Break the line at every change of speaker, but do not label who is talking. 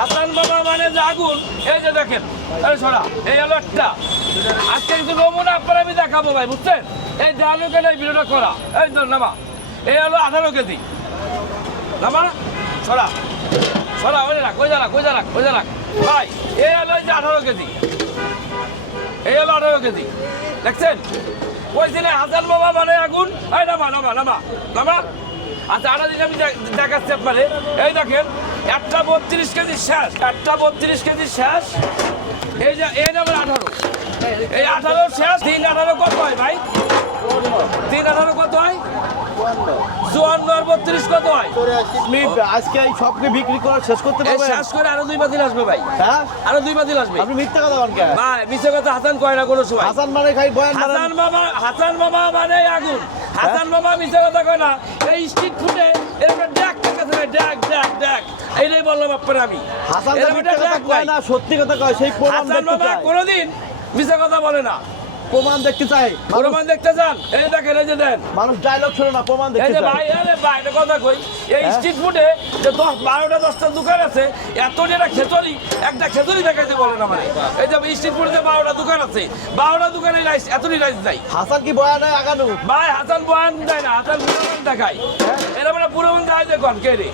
হাসান বাবা মানে যে আগুন এই যে দেখেন, এই হলো একটা। আজকে কিছু নমুনা আপনার আমি দেখাবো ভাই, বুঝছেন? এই দেওয়ালো কেন এই ভিডিওটা করা। এই তো নামা। এই হলো আঠারো কেজি। নামা? সরা। সরা, ওই রাখ ওই রাখ ওই রাখ ওই রাখ। ভাই, এই হলো এই যে আঠারো কেজি। এই হলো আঠারো কেজি। দেখছেন? কইছিলে হাসান বাবা মানে আগুন। এই নামা নামা নামা। নামা? আচ্ছা আটা দিন আমি দেখ- দেখাচ্ছি আপনারে। এই দেখেন একটা বত্রিশ কেজি শেষ একটা বত্রিশ কেজি শেষ। এই যে এই নাম্বার আঠারো। এই আঠারো শেষ তিন আঠারো কত হয় ভাই? তিন আঠারো কত হয়? চুয়ান্ন আর বত্রিশ কত হয়?
আজকে এই সবকে বিক্রি করে শেষ করতে
শেষ করে আরও দুই বাতিল আসবে ভাই।
হ্যাঁ?
আরও দুই বাতিল আসবে।
আপনি মিথ্যা কথা বলেন কেন?
ভাই মিশে কথা হাসান কয় না কোনো সময়।
হাসান মানে খাই বয়ান মারেন।
হাসান বাবা মানে আগুন। হাসান বাবা মিশে কথা কয় না। এই স্ট্রিট ফুডে এরকম ড্যাক থাকে ড্যাক ড্যাক ড্যাক এইটাই বললাম আপনার আমি।
সত্যি কথা কয় সেই
হাসান কোনোদিন মিশে কথা বলে না।
প্রমাণ দেখতে চাই
প্রমাণ দেখতে চান? এই দেখেন এই যে দেন।
মানুষ ডায়লগ শোনে না প্রমাণ দেখতে
যে
চাই
ভাই আরে ভাই এটা কথা কই এই
হ্যাঁ?
স্ট্রিট ফুডে যে দশ বারোটা দশটা দোকান আছে এত যেটা খেচুরি একটা খেচুরি দেখাইতে বলে না মানে। এই যে স্ট্রিট ফুডে যে বারোটা দোকান আছে বারোটা দোকানে রাইস এতটি রাইস দেয়।
হাসান কি বয়ানে আগানো?
ভাই হাসান বয়ান দেয় না হাসান পুরোমান দেখায়। এরা মানে পুরোমান দেয় দেখুন কে রে?